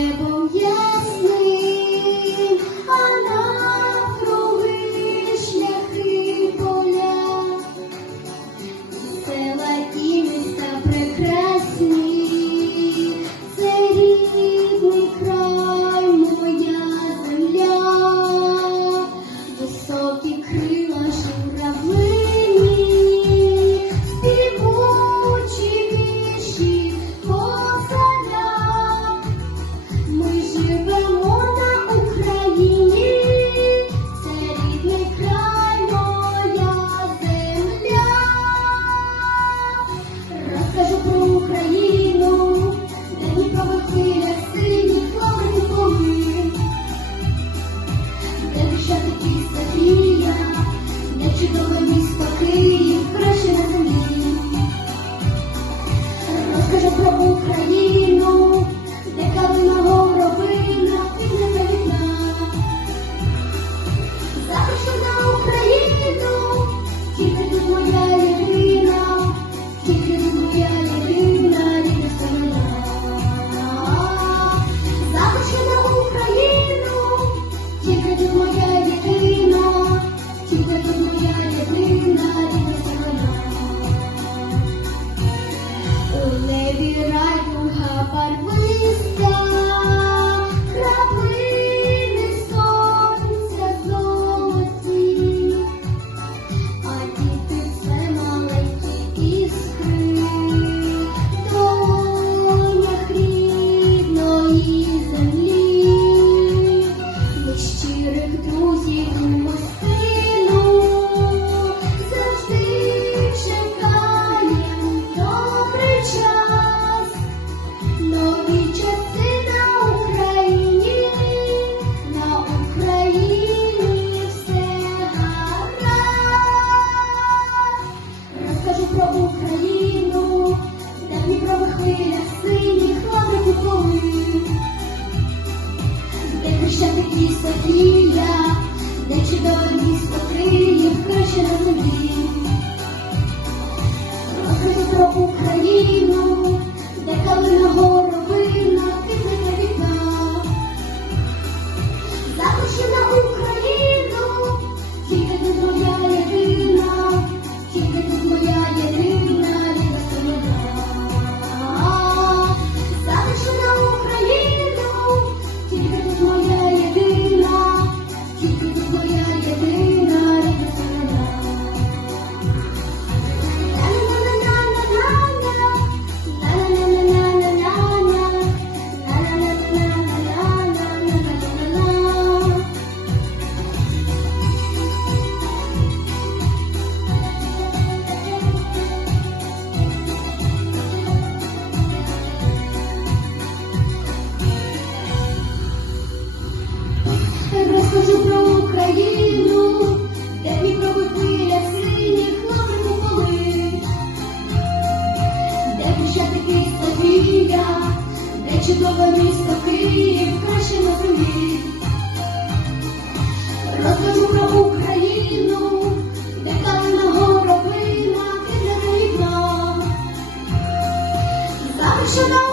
Bible. ще такі Софія, де чудове місто Київ, краще на землі. Розкажу про Україну, де кали. Місто Київ, краще на землі. Розкажу про Україну, де горобина, кидає вікна. Запишу на